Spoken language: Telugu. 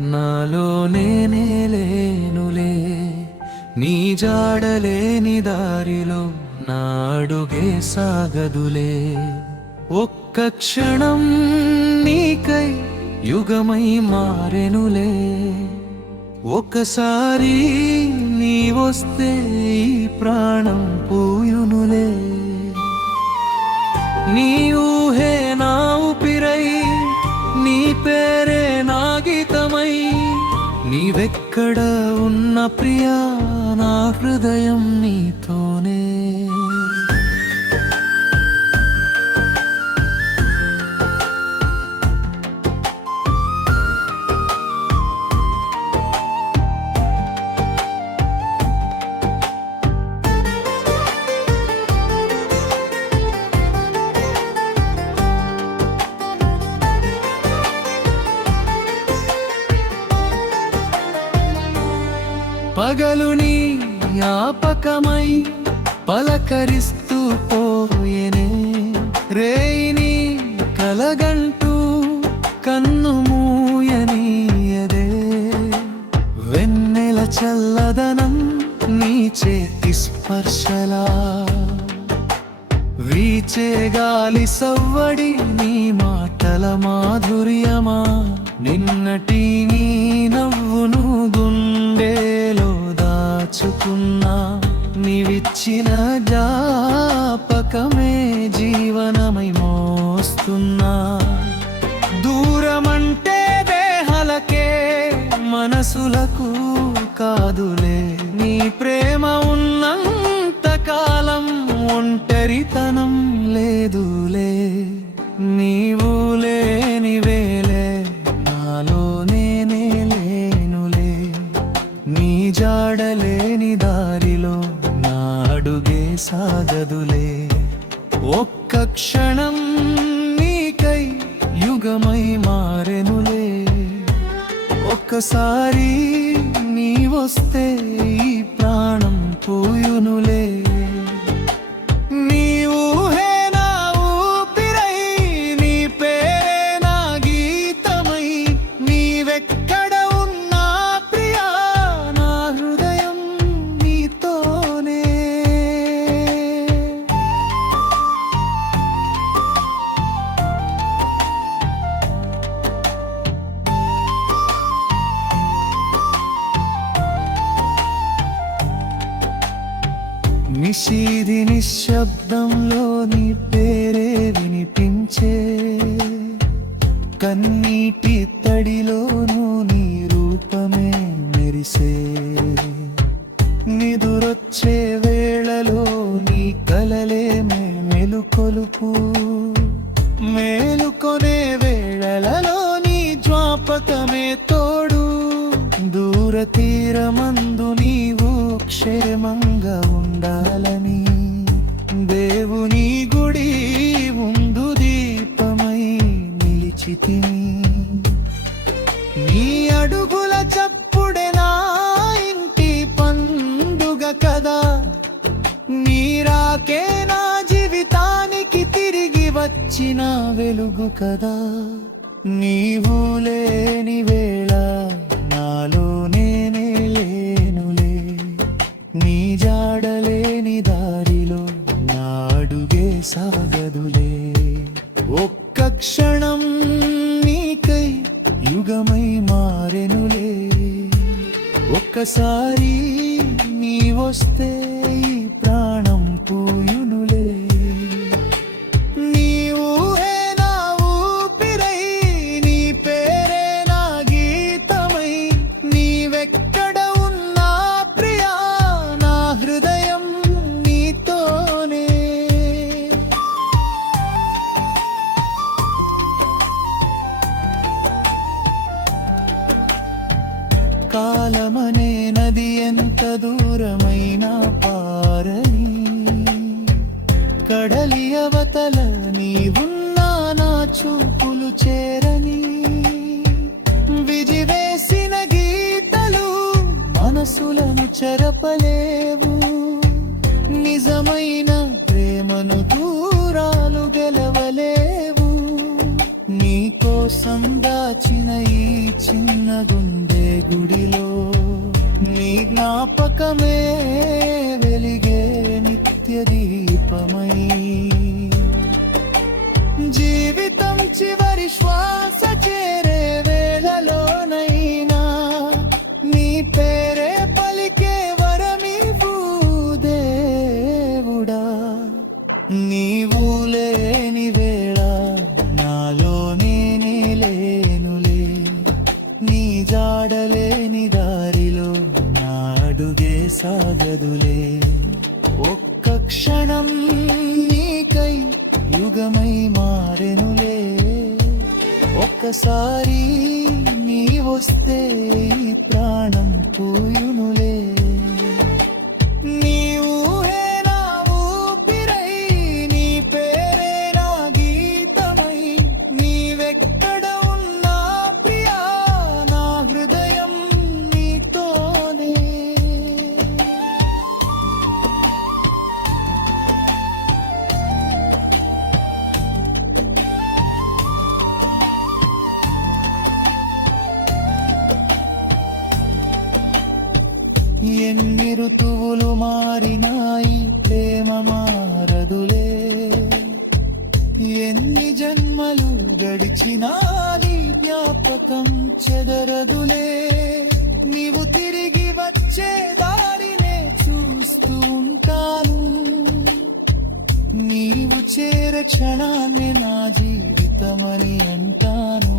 నాలో నేనే లేనులే, నీ జాడలేని దారిలో నా అడుగే సాగదులే. ఒక్క క్షణం నీకై యుగమై మారెనులే, ఒకసారి నీ వస్తే ఈ ప్రాణం పోయునులే. నీ ఊహే నా ఊపిరై, నీ పేరే నా గీతమై, నీవెక్కడ ఉన్న ప్రియా నా హృదయం నీతోనే. పగలు నీ జ్ఞాపకమై పలకరిస్తూ పోయేనే, రేయిని కలగంటూ కన్ను మూయనీయదే. వెన్నెల చల్లదనం నీ చేతి స్పర్శలా, వీచే గాలి సవ్వడి నీ మాటల మాధుర్యమా. నిన్నటి నీ నవ్వును గుండెలో దాచుకున్నా, నీవిచ్చిన జ్ఞాపకమే జీవనమై మోస్తున్నా. దూరమంటే దేహాలకే మనసులకు కాదులే, నీ ప్రేమ ఉన్నంత కాలం ఒంటరితనం లేదులే. నీవు లేని వేలే నాలో నేనే లేనులే, నీ జాడలేని దారిలో నా అడుగే సాగదులే. ఒక్క క్షణం నీకై యుగమై మారెనులే, ఒక్కసారి నీ వస్తే ఈ ప్రాణం పోయునులే. నీ ఊహే నా ఊపిరై, నీ పేరే నా గీతమై, నీవెక్కడ ఉన్నా ప్రియా నా హృదయం నీతోనే. నిశీది నిశ్శబ్దంలో నీ పేరే వినిపించే, కన్నీటి తడిలోనూ నీ రూపమే మెరిసే. నిదురొచ్చే వేళలో నీ కలలే మెలుకొలుపు, మేలుకొనే వేళలలో నీ జ్ఞాపకమే తోడు. దూర తీరమందు నీవు క్షేమంగా ఉండాలని, దేవుని గుడి ముందు దీపమై నిలిచితిని. నీ అడుగుల చప్పుడే నా ఇంటి పండుగ కదా, నీరాకే నా జీవితానికి తిరిగి వచ్చిన వెలుగు కదా. నీవు లేని వేళ నాలో నేనే లేనులే, నీ జాడలేని దారిలో నా అడుగే సాగదులే. ఒక్క క్షణం నీకై యుగమై మారెనులే, ఒక్కసారి నీ వస్తే ఈ ప్రాణం పోయునులే. కాలమనే నది ఎంత దూరమైనా పారని, కడలి అవతల నీవున్నా నా చూపులు చేరని. విజివేసిన గీతలు మనసులను చెరపలేవు, నిజమైన ప్రేమను దూరాలు గెలవలేవు. నీ కోసం కోసం దాచిన ఈ చిన్న గుండె గుడిలో నీ జ్ఞాపకమే వెలిగే నిత్య దీపమై జీవితం చివరి శ్వాస చేరే వేళలోనైనా నీ పేరే పలికే వరమివ్వు దేవుడా. నీవు లేని వేళ నాలో నేనే లేనులే, నీ జాడలేని దారిలో నా అడుగే సాగదులే. ఒక్క క్షణం నీకై యుగమై మారెనులే, ఒక్కసారి నీ వస్తే ఈ ప్రాణం పూయునులే. నీ ఊహే నా ఊపిరై, నీ పేరే నా గీతమై, నీవెక్కడ ఉన్నా ప్రియా నా హృదయం నీతోనే. ఎన్ని ఋతువులు మారినాయి ప్రేమ మారదులే, ఎన్ని జన్మలు గడిచినా నీ జ్ఞాపకం చెదరదులే. నీవు తిరిగి వచ్చే దారినే చూస్తూ ఉంటాను, నీవు చేరే క్షణాన్ని నా జీవితమని అంటాను.